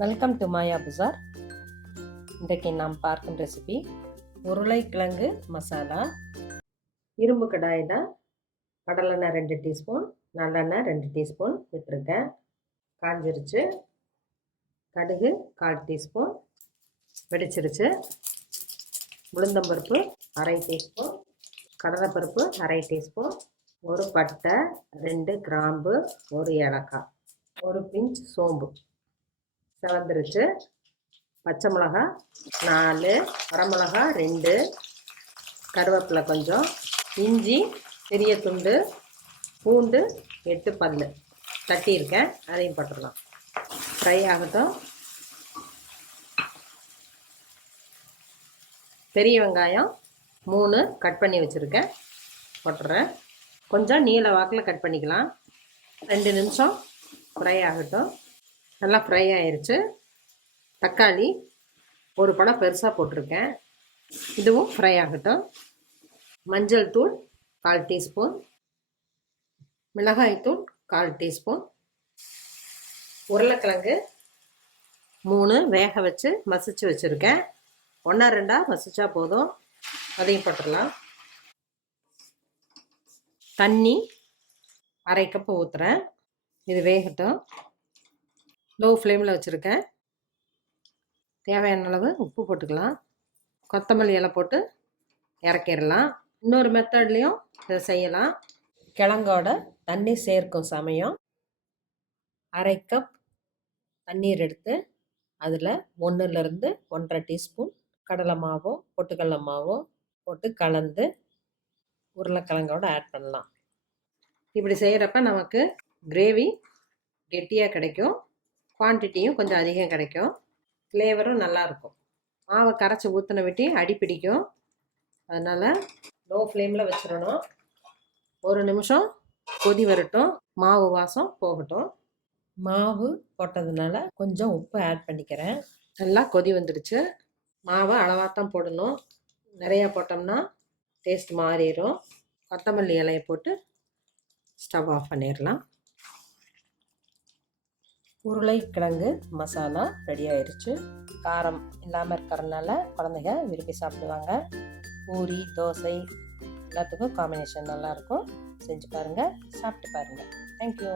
Welcome to மாயா பஜார். இன்றைக்கு நாம் பார்க்கும் ரெசிபி உருளைக்கிழங்கு மசாலா. இரும்பு கடாயில் கடலெண்ணெய் 2 டீஸ்பூன், நல்லெண்ணெய் 2 டீஸ்பூன் விட்டுருக்கேன். காஞ்சிருச்சு. கடுகு 1/4 டீஸ்பூன் வெடிச்சிருச்சு. உளுந்தம்பருப்பு 1/2 டீஸ்பூன், கடலைப்பருப்பு 1/2 டீஸ்பூன், ஒரு பட்டை, 2 கிராம்பு, ஒரு ஏலக்காய், ஒரு பிஞ்ச் சோம்பு செவந்துருச்சு. பச்சை மிளகா 4, வரமிளகா 2, கருவேப்பிலை கொஞ்சம், இஞ்சி பெரிய துண்டு, பூண்டு 8 பல் தட்டியிருக்கேன், அதையும் போட்டுடலாம். ஃப்ரை ஆகட்டும். பெரிய வெங்காயம் 3 கட் பண்ணி வச்சுருக்கேன், போட்டுறேன். கொஞ்சம் நீல வாக்கில் கட் பண்ணிக்கலாம். 2 நிமிஷம் ஃப்ரை ஆகட்டும். நல்லா ஃப்ரை ஆயிடுச்சு. தக்காளி ஒரு பழம் பெருசாக போட்டிருக்கேன், இதுவும் ஃப்ரை ஆகட்டும். மஞ்சள் தூள் 1/4 டீஸ்பூன், மிளகாய் தூள் 1/4 டீஸ்பூன், உருளைக்கிழங்கு 3 வேக வச்சு மசிச்சு வச்சுருக்கேன். 1-2 மசிச்சா போதும், அதையும் போட்டுடலாம். தண்ணி 1/2 கப்பு ஊற்றுறேன், இது வேகட்டும். லோ ஃப்ளேமில் வச்சுருக்கேன். தேவையான அளவு உப்பு போட்டுக்கலாம். கொத்தமல்லி இலை போட்டு இறக்கிடலாம். இன்னொரு மெத்தட்லேயும் இதை செய்யலாம். கிழங்கோட தண்ணி சேர்க்கும் சமயம் 1/2 கப் தண்ணீர் எடுத்து அதில் 1-1 1/2 டீஸ்பூன் கடலை மாவோ பொட்டுக்கடலை மாவோ போட்டு கலந்து உருளைக்கிழங்கோட ஆட் பண்ணலாம். இப்படி செய்கிறப்ப நமக்கு கிரேவி கெட்டியாக கிடைக்கும், குவான்டிட்டியும் கொஞ்சம் அதிகம் கிடைக்கும், ஃப்ளேவரும் நல்லாயிருக்கும். மாவை கரைச்சி ஊற்றின விட்டி அடி பிடிக்கும், அதனால் லோ ஃப்ளேமில் வச்சிடணும். 1 நிமிஷம் கொதி வரட்டும், மாவு வாசம் போகட்டும். மாவு போட்டதுனால கொஞ்சம் உப்பு ஆட் பண்ணிக்கிறேன். நல்லா கொதி வந்துடுச்சு. மாவை அளவாக தான் போடணும், நிறையா போட்டோம்னா டேஸ்ட் மாறிடும். கொத்தமல்லி இலையை போட்டு ஸ்டவ் ஆஃப் பண்ணிடலாம். உருளைக்கிழங்கு மசாலா ரெடி ஆயிடுச்சு. காரம் இல்லாமல் இருக்கிறதுனால குழந்தைங்க விரும்பி சாப்பிடுவாங்க. பூரி, தோசை எல்லாத்துக்கும் காம்பினேஷன் நல்லாயிருக்கும். செஞ்சு பாருங்கள், சாப்பிட்டு பாருங்கள். தேங்க்யூ.